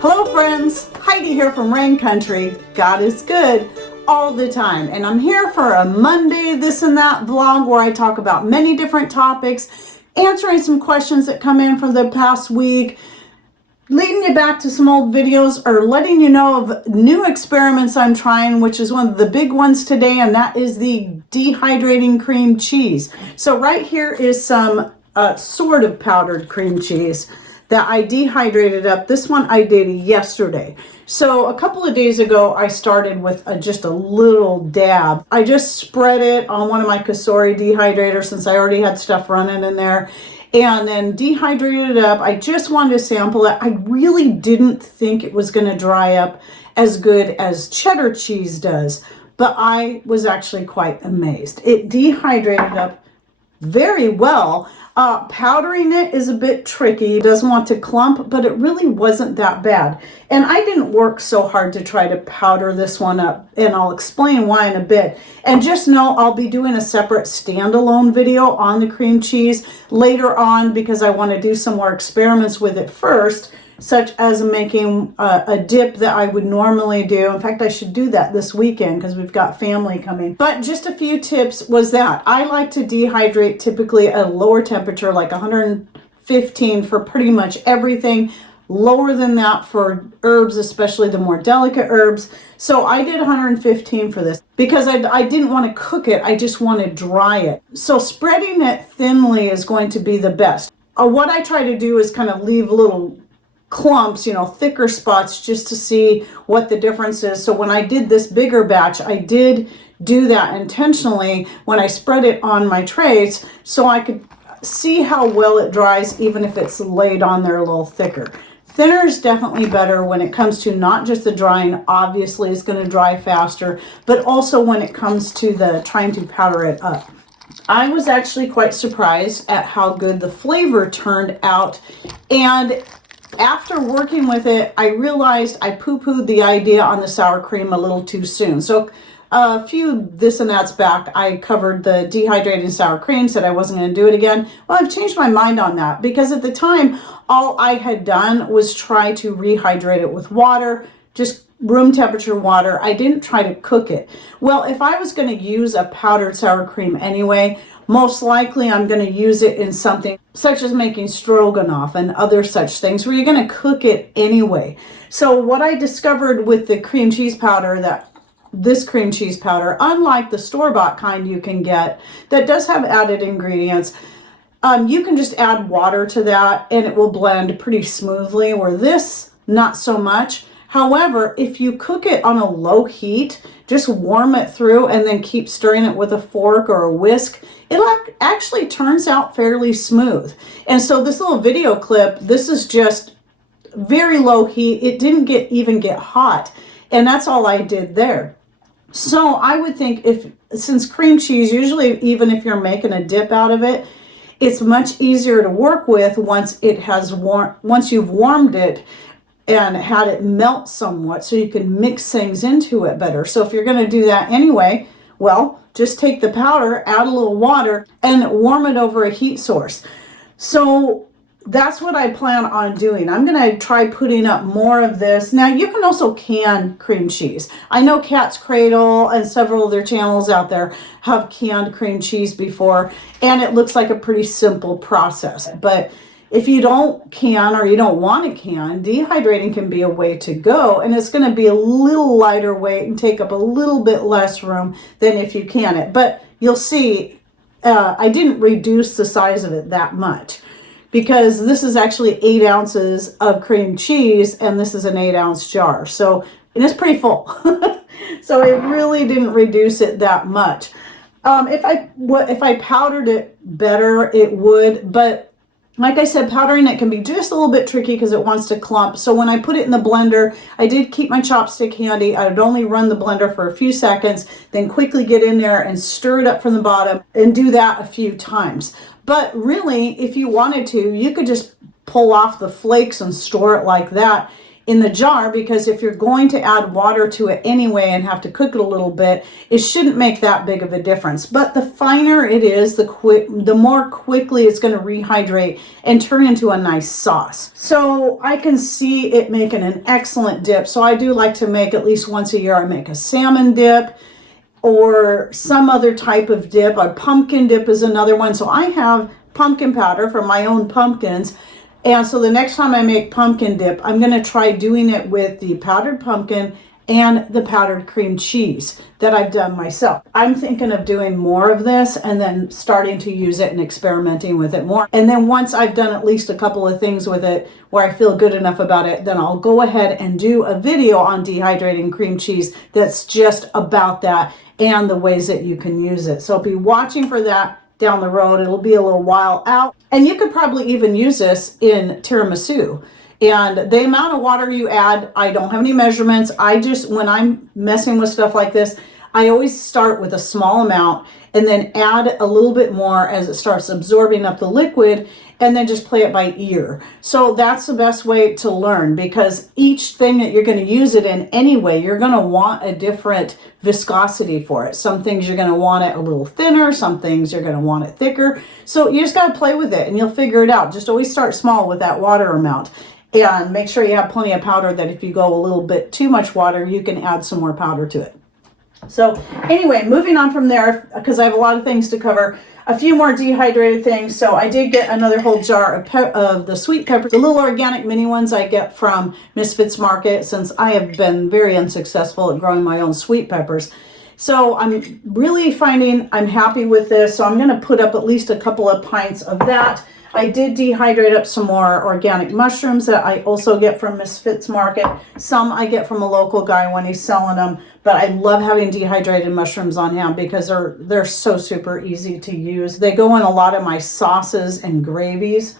Hello friends, Heidi here from Rain Country. God is good all the time, and I'm here for a Monday this and that vlog where I talk about many different topics, answering some questions that come in from the past week, leading you back to some old videos, or letting you know of new experiments I'm trying, which is one of the big ones today, and that is the dehydrating cream cheese. So right here is some sort of powdered cream cheese that I dehydrated up. This one I did yesterday. So a couple of days ago, I started with just a little dab. I just spread it on one of my Kasori dehydrators since I already had stuff running in there, and then dehydrated it up. I just wanted to sample it. I really didn't think it was going to dry up as good as cheddar cheese does, but I was actually quite amazed. It dehydrated up very well. Powdering it is a bit tricky. It doesn't want to clump, but it really wasn't that bad. And I didn't work so hard to try to powder this one up, and I'll explain why in a bit. And just know I'll be doing a separate standalone video on the cream cheese later on because I want to do some more experiments with it first, such as making a dip that I would normally do. In fact, I should do that this weekend because we've got family coming. But just a few tips was that I like to dehydrate typically at a lower temperature, like 115 for pretty much everything. Lower than that for herbs, especially the more delicate herbs. So I did 115 for this because I didn't want to cook it. I just want to dry it. So spreading it thinly is going to be the best. What I try to do is kind of leave little clumps, thicker spots, just to see what the difference is. So when I did this bigger batch, I did do that intentionally when I spread it on my trays so I could see how well it dries, even if it's laid on there a little thicker. Thinner is definitely better when it comes to not just the drying, obviously it's going to dry faster, but also when it comes to the trying to powder it up. I was actually quite surprised at how good the flavor turned out, and after working with it, I realized I poo-pooed the idea on the sour cream a little too soon. So a few this and that's back, I covered the dehydrated sour cream, said I wasn't going to do it again. Well, I've changed my mind on that because at the time, all I had done was try to rehydrate it with water, just room temperature water. I didn't try to cook it. Well, if I was going to use a powdered sour cream anyway, most likely I'm going to use it in something such as making stroganoff and other such things where you're going to cook it anyway. So what I discovered with the cream cheese powder, that this cream cheese powder, unlike the store-bought kind you can get that does have added ingredients, you can just add water to that and it will blend pretty smoothly, where this, not so much. However, if you cook it on a low heat, just warm it through and then keep stirring it with a fork or a whisk, it actually turns out fairly smooth. And so this little video clip, this is just very low heat. It didn't even get hot. And that's all I did there. So I would think since cream cheese, usually even if you're making a dip out of it, it's much easier to work with once you've warmed it and had it melt somewhat, so you can mix things into it better. So if you're going to do that anyway, well, just take the powder, add a little water, and warm it over a heat source. So that's what I plan on doing. I'm going to try putting up more of this. Now, you can also can cream cheese. I know Cat's Cradle and several other channels out there have canned cream cheese before, and it looks like a pretty simple process. But if you don't can, or you don't want to can, dehydrating can be a way to go, and it's going to be a little lighter weight and take up a little bit less room than if you can it. But you'll see, I didn't reduce the size of it that much because this is actually 8 ounces of cream cheese, and this is an 8-ounce jar. So, and it's pretty full. So it really didn't reduce it that much. If I powdered it better, it would, but like I said, powdering it can be just a little bit tricky because it wants to clump. So when I put it in the blender, I did keep my chopstick handy. I would only run the blender for a few seconds, then quickly get in there and stir it up from the bottom and do that a few times. But really, if you wanted to, you could just pull off the flakes and store it like that in the jar, because if you're going to add water to it anyway and have to cook it a little bit, it shouldn't make that big of a difference. But the finer it is, the more quickly it's going to rehydrate and turn into a nice sauce. So I can see it making an excellent dip. So I do like to make at least once a year, I make a salmon dip or some other type of dip. A pumpkin dip is another one. So I have pumpkin powder from my own pumpkins. And so the next time I make pumpkin dip, I'm going to try doing it with the powdered pumpkin and the powdered cream cheese that I've done myself. I'm thinking of doing more of this and then starting to use it and experimenting with it more. And then once I've done at least a couple of things with it where I feel good enough about it, then I'll go ahead and do a video on dehydrating cream cheese that's just about that and the ways that you can use it. So be watching for that down the road. It'll be a little while out. And you could probably even use this in tiramisu. And the amount of water you add, I don't have any measurements. I just, when I'm messing with stuff like this, I always start with a small amount and then add a little bit more as it starts absorbing up the liquid, and then just play it by ear. So that's the best way to learn, because each thing that you're going to use it in anyway, you're going to want a different viscosity for it. Some things you're going to want it a little thinner, some things you're going to want it thicker. So you just got to play with it and you'll figure it out. Just always start small with that water amount. And make sure you have plenty of powder, that if you go a little bit too much water, you can add some more powder to it. So anyway, moving on from there, because I have a lot of things to cover, a few more dehydrated things. So I did get another whole jar of the sweet pepper, the little organic mini ones I get from Misfits Market, since I have been very unsuccessful at growing my own sweet peppers. So I'm really finding I'm happy with this. So I'm going to put up at least a couple of pints of that. I did dehydrate up some more organic mushrooms that I also get from Misfits Market. Some I get from a local guy when he's selling them, but I love having dehydrated mushrooms on hand because they're so super easy to use. They go in a lot of my sauces and gravies.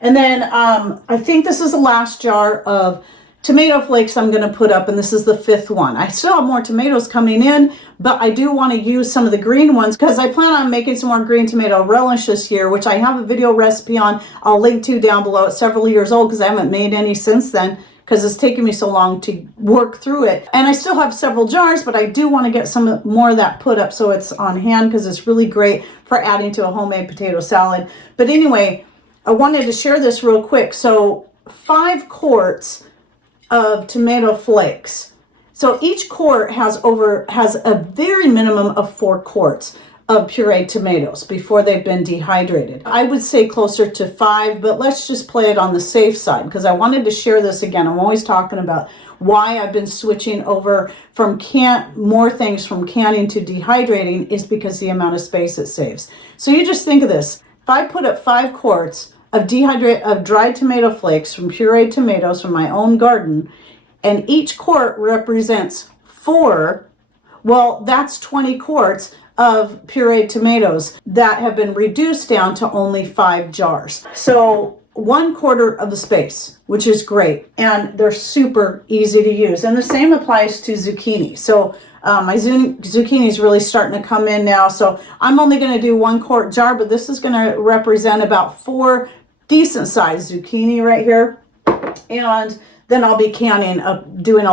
And then I think this is the last jar of tomato flakes I'm going to put up, and this is the 5th one. I still have more tomatoes coming in, but I do want to use some of the green ones because I plan on making some more green tomato relish this year, which I have a video recipe on. I'll link to down below. It's several years old because I haven't made any since then because it's taken me so long to work through it. And I still have several jars, but I do want to get some more of that put up so it's on hand, because it's really great for adding to a homemade potato salad. But anyway, I wanted to share this real quick. So 5 quarts of tomato flakes. So each quart has a very minimum of 4 quarts of pureed tomatoes before they've been dehydrated. I would say closer to 5, but let's just play it on the safe side because I wanted to share this again. I'm always talking about why I've been switching over from more things from canning to dehydrating is because the amount of space it saves. So you just think of this. If I put up 5 quarts of dried tomato flakes from pureed tomatoes from my own garden, and each quart represents 4, well, that's 20 quarts of pureed tomatoes that have been reduced down to only 5 jars. So 1/4 of the space, which is great, and they're super easy to use. And the same applies to zucchini. So my zucchini is really starting to come in now. So I'm only going to do 1-quart jar, but this is going to represent about 4 decent sized zucchini right here. And then I'll be canning, doing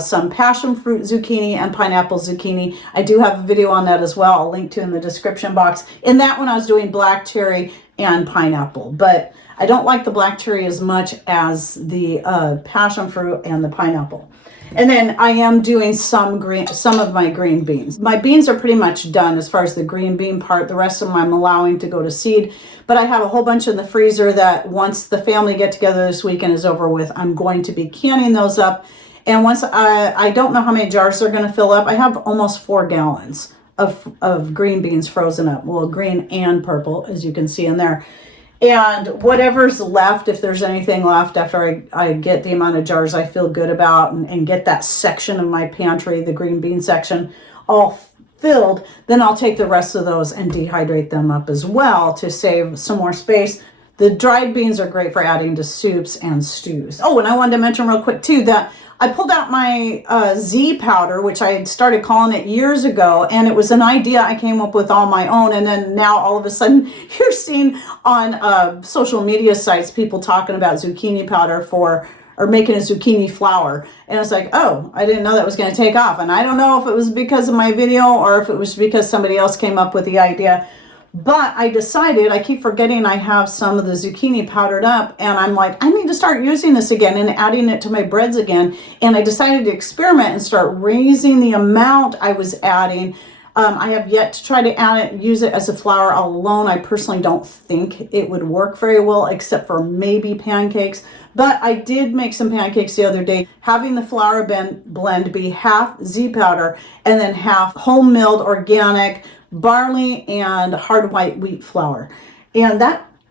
some passion fruit zucchini and pineapple zucchini. I do have a video on that as well. I'll link to in the description box. In that one, I was doing black cherry and pineapple, but I don't like the black cherry as much as the passion fruit and the pineapple. And then I am doing some of my green beans. My beans are pretty much done as far as the green bean part. The rest of them I'm allowing to go to seed. But I have a whole bunch in the freezer that once the family get together this weekend is over with, I'm going to be canning those up. And once I don't know how many jars they're going to fill up. I have almost 4 gallons of green beans frozen up. Well, green and purple, as you can see in there. And whatever's left, if there's anything left after I get the amount of jars I feel good about and get that section of my pantry, the green bean section, all filled, then I'll take the rest of those and dehydrate them up as well to save some more space. The dried beans are great for adding to soups and stews. Oh, and I wanted to mention real quick too that I pulled out my Z powder, which I had started calling it years ago, and it was an idea I came up with on my own, and then now all of a sudden you're seeing on social media sites people talking about zucchini powder for or making a zucchini flour. And it's like, oh, I didn't know that was going to take off. And I don't know if it was because of my video or if it was because somebody else came up with the idea. But I decided, I keep forgetting I have some of the zucchini powdered up, and I'm like, I need to start using this again and adding it to my breads again. And I decided to experiment and start raising the amount I was adding. I have yet to try to add it, use it as a flour all alone. I personally don't think it would work very well, except for maybe pancakes. But I did make some pancakes the other day, having the flour blend be half Z powder and then half home milled organic barley and hard white wheat flour. And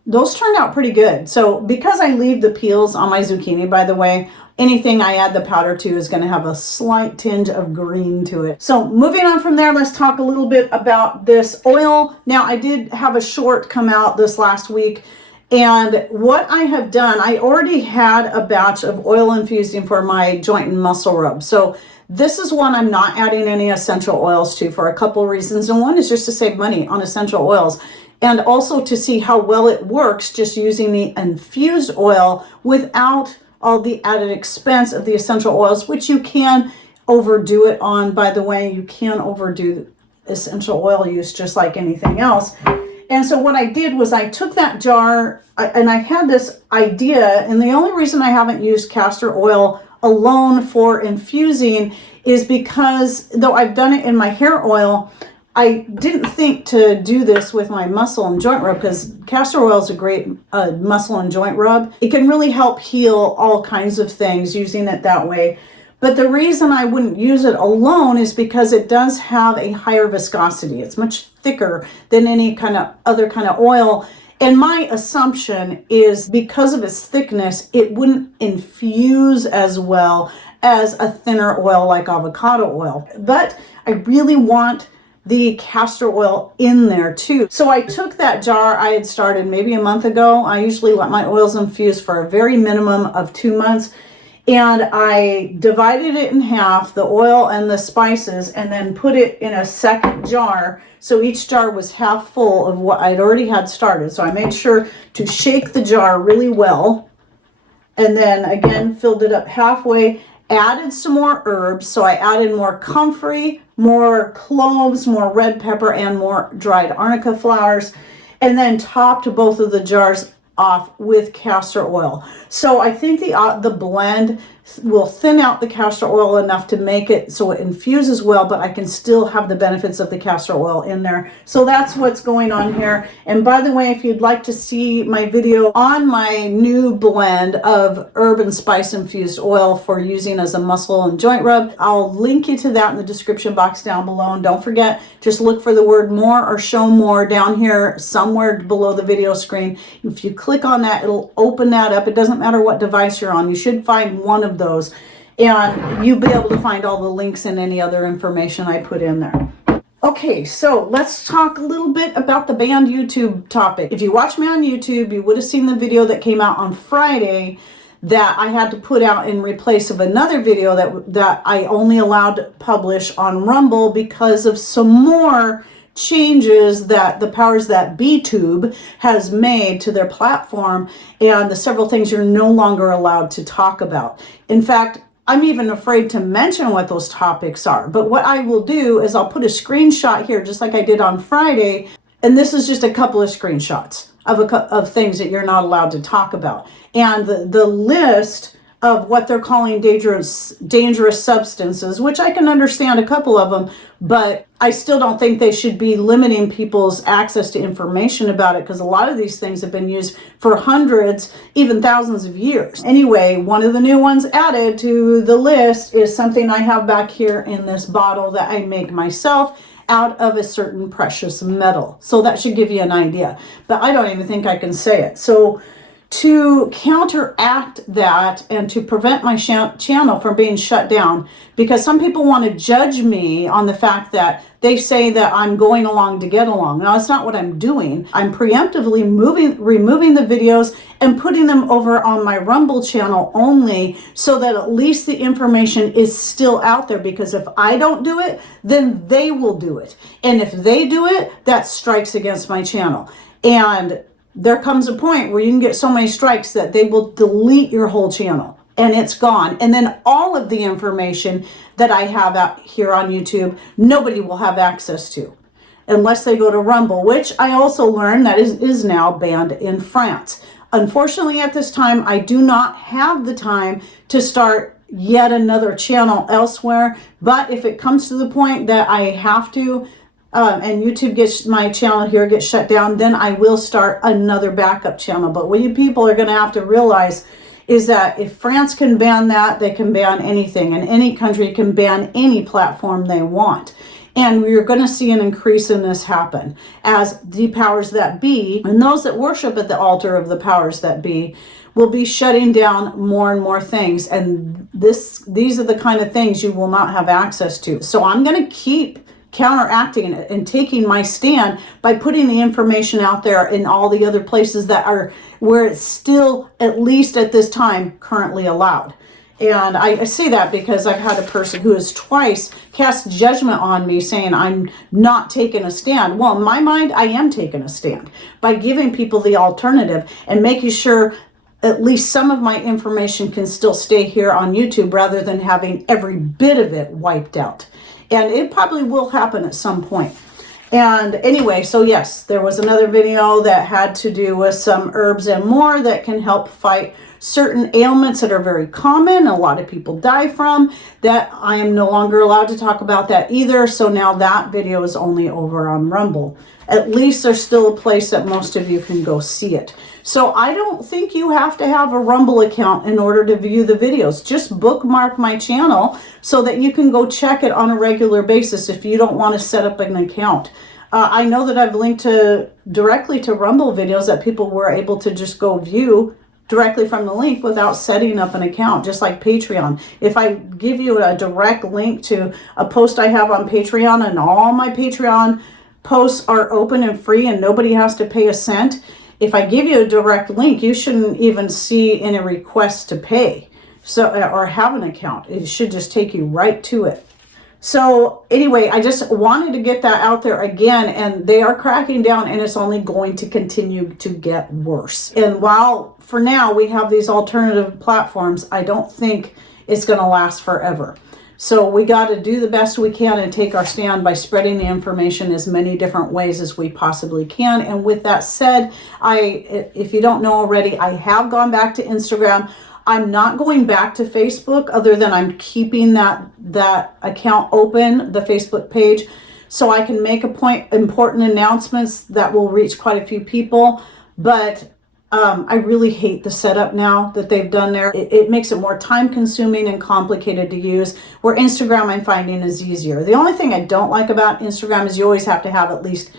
those turned out pretty good. So because I leave the peels on my zucchini, by the way, anything I add the powder to is going to have a slight tinge of green to it. So moving on from there, let's talk a little bit about this oil. Now, I did have a short come out this last week, and what I have done, I already had a batch of oil infusing for my joint and muscle rub. So this is one I'm not adding any essential oils to for a couple of reasons. And one is just to save money on essential oils, and also to see how well it works just using the infused oil without all the added expense of the essential oils, which you can overdo it on. By the way, you can overdo essential oil use just like anything else. And so what I did was I took that jar, and I had this idea, and the only reason I haven't used castor oil alone for infusing is because, though I've done it in my hair oil, I didn't think to do this with my muscle and joint rub, because castor oil is a great muscle and joint rub. It can really help heal all kinds of things using it that way. But the reason I wouldn't use it alone is because it does have a higher viscosity. It's much thicker than any other kind of oil. And my assumption is because of its thickness, it wouldn't infuse as well as a thinner oil like avocado oil. But I really want the castor oil in there too. So I took that jar I had started maybe a month ago. I usually let my oils infuse for a very minimum of 2 months. And I divided it in half, the oil and the spices, and then put it in a second jar. So each jar was half full of what I'd already had started. So I made sure to shake the jar really well. And then again, filled it up halfway, added some more herbs. So I added more comfrey, more cloves, more red pepper, and more dried arnica flowers. And then topped both of the jars off with castor oil. So I think the blend will thin out the castor oil enough to make it so it infuses well, but I can still have the benefits of the castor oil in there. So that's what's going on here. And by the way, if you'd like to see my video on my new blend of herb and spice infused oil for using as a muscle and joint rub, I'll link you to that in the description box down below. And don't forget, just look for the word more or show more down here somewhere below the video screen. If you click on that, it'll open that up. It doesn't matter what device you're on. You should find one of those, and you'll be able to find all the links and any other information I put in there. Okay, so let's talk a little bit about the banned YouTube topic. If you watch me on YouTube, you would have seen the video that came out on Friday that I had to put out in replace of another video that I only allowed to publish on Rumble because of some more changes that the powers that be tube has made to their platform, and the several things you're no longer allowed to talk about. In fact, I'm even afraid to mention what those topics are. But what I will do is I'll put a screenshot here, just like I did on Friday. And this is just a couple of screenshots of things that you're not allowed to talk about. And the list of what they're calling dangerous substances, which I can understand a couple of them, but I still don't think they should be limiting people's access to information about it, because a lot of these things have been used for hundreds, even thousands of years. Anyway, one of the new ones added to the list is something I have back here in this bottle that I make myself out of a certain precious metal. So that should give you an idea, but I don't even think I can say it. So to counteract that and to prevent my channel from being shut down, because some people want to judge me on the fact that they say that I'm going along to get along. Now, that's not what I'm doing. I'm preemptively removing the videos and putting them over on my Rumble channel only, so that at least the information is still out there, because if I don't do it, then they will do it. And if they do it, that strikes against my channel. And there comes a point where you can get so many strikes that they will delete your whole channel. and it's gone. And then all of the information that I have out here on YouTube, nobody will have access to unless they go to Rumble, which I also learned that is now banned in France. Unfortunately, at this time, I do not have the time to start yet another channel elsewhere. But if it comes to the point that I have to, and YouTube gets, my channel here gets shut down, then I will start another backup channel. But what you people are going to have to realize is that if France can ban that, they can ban anything, and any country can ban any platform they want. And we're going to see an increase in this happen as the powers that be and those that worship at the altar of the powers that be will be shutting down more and more things. And these are the kind of things you will not have access to. So I'm going to keep counteracting it and taking my stand by putting the information out there in all the other places that are where it's still, at least at this time, currently allowed. And I say that because I've had a person who has twice cast judgment on me saying I'm not taking a stand. Well, in my mind, I am taking a stand by giving people the alternative and making sure at least some of my information can still stay here on YouTube rather than having every bit of it wiped out. And it probably will happen at some point. And anyway, so yes, there was another video that had to do with some herbs and more that can help fight certain ailments that are very common, a lot of people die from, that I am no longer allowed to talk about that either. So now that video is only over on Rumble. At least there's still a place that most of you can go see it. So I don't think you have to have a Rumble account in order to view the videos. Just bookmark my channel so that you can go check it on a regular basis if you don't want to set up an account. I know that I've linked directly to Rumble videos that people were able to just go view directly from the link without setting up an account, just like Patreon. If I give you a direct link to a post I have on Patreon, and all my Patreon posts are open and free and nobody has to pay a cent, if I give you a direct link, you shouldn't even see any requests to pay or have an account. It should just take you right to it. So anyway, I just wanted to get that out there again, and they are cracking down, and it's only going to continue to get worse. And while for now we have these alternative platforms, I don't think it's going to last forever. So we got to do the best we can and take our stand by spreading the information as many different ways as we possibly can. And with that said, if you don't know already, I have gone back to Instagram. I'm not going back to Facebook, other than I'm keeping that account open, the Facebook page, so I can make important announcements that will reach quite a few people. But I really hate the setup now that they've done there. It makes it more time consuming and complicated to use, where Instagram I'm finding is easier. The only thing I don't like about Instagram is you always have to have at least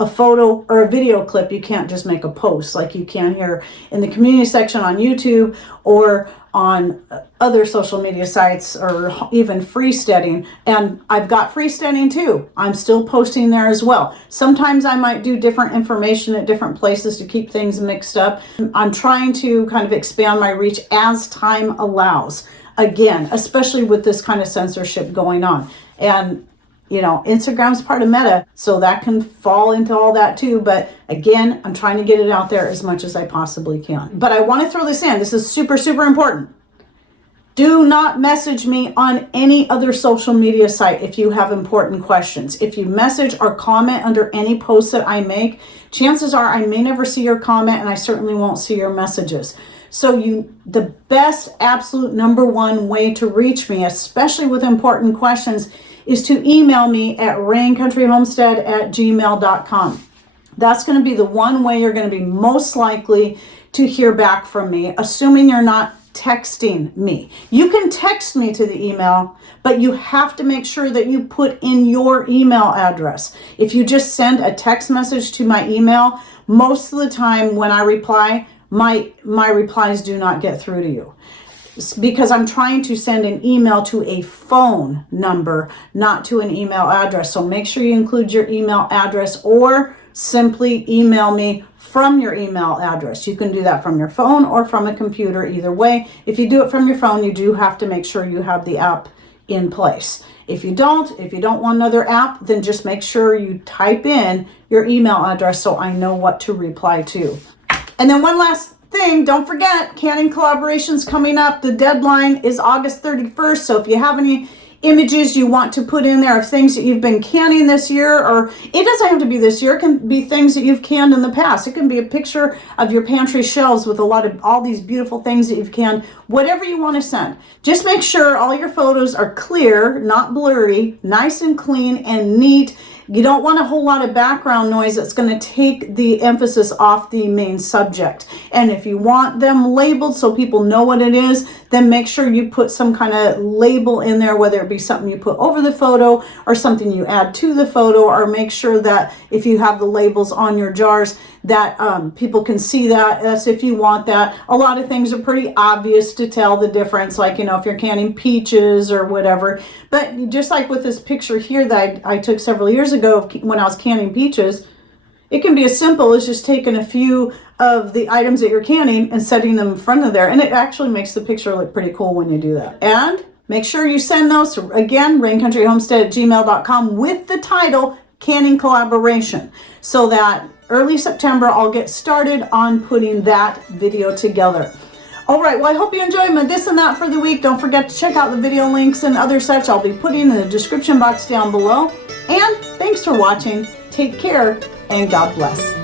a photo or a video clip. You can't just make a post like you can here in the community section on YouTube or on other social media sites, or even freesteading. And I've got freesteading too. I'm still posting there as well. Sometimes I might do different information at different places to keep things mixed up. I'm trying to kind of expand my reach as time allows. Again, especially with this kind of censorship going on. And you know, Instagram's part of Meta, so that can fall into all that too. But again, I'm trying to get it out there as much as I possibly can. But I want to throw this in. This is super, super important. Do not message me on any other social media site if you have important questions. If you message or comment under any post that I make, chances are I may never see your comment, and I certainly won't see your messages. So the best, absolute number one way to reach me, especially with important questions, is to email me at raincountryhomestead@gmail.com. That's going to be the one way you're going to be most likely to hear back from me, assuming you're not texting me. You can text me to the email, but you have to make sure that you put in your email address. If you just send a text message to my email, most of the time when I reply, my replies do not get through to you, because I'm trying to send an email to a phone number, not to an email address. So make sure you include your email address, or simply email me from your email address. You can do that from your phone or from a computer, either way. If you do it from your phone, you do have to make sure you have the app in place. If you don't want another app, then just make sure you type in your email address so I know what to reply to. And then one last thing, don't forget, canning collaborations coming up. The deadline is August 31st. So if you have any images you want to put in there of things that you've been canning this year, or it doesn't have to be this year, it can be things that you've canned in the past. It can be a picture of your pantry shelves with a lot of all these beautiful things that you've canned, whatever you want to send. Just make sure all your photos are clear, not blurry, nice and clean and neat. You don't want a whole lot of background noise that's going to take the emphasis off the main subject. And if you want them labeled so people know what it is, then make sure you put some kind of label in there, whether it be something you put over the photo or something you add to the photo, or make sure that if you have the labels on your jars that people can see that. That's if you want that. A lot of things are pretty obvious to tell the difference, like, you know, if you're canning peaches or whatever. But just like with this picture here that I took several years ago when I was canning peaches, it can be as simple as just taking a few of the items that you're canning and setting them in front of there. And it actually makes the picture look pretty cool when you do that. And make sure you send those to, again, raincountryhomestead@gmail.com with the title Canning Collaboration, so that early September I'll get started on putting that video together. All right, well, I hope you enjoyed my this and that for the week. Don't forget to check out the video links and other such I'll be putting in the description box down below. And thanks for watching. Take care and God bless.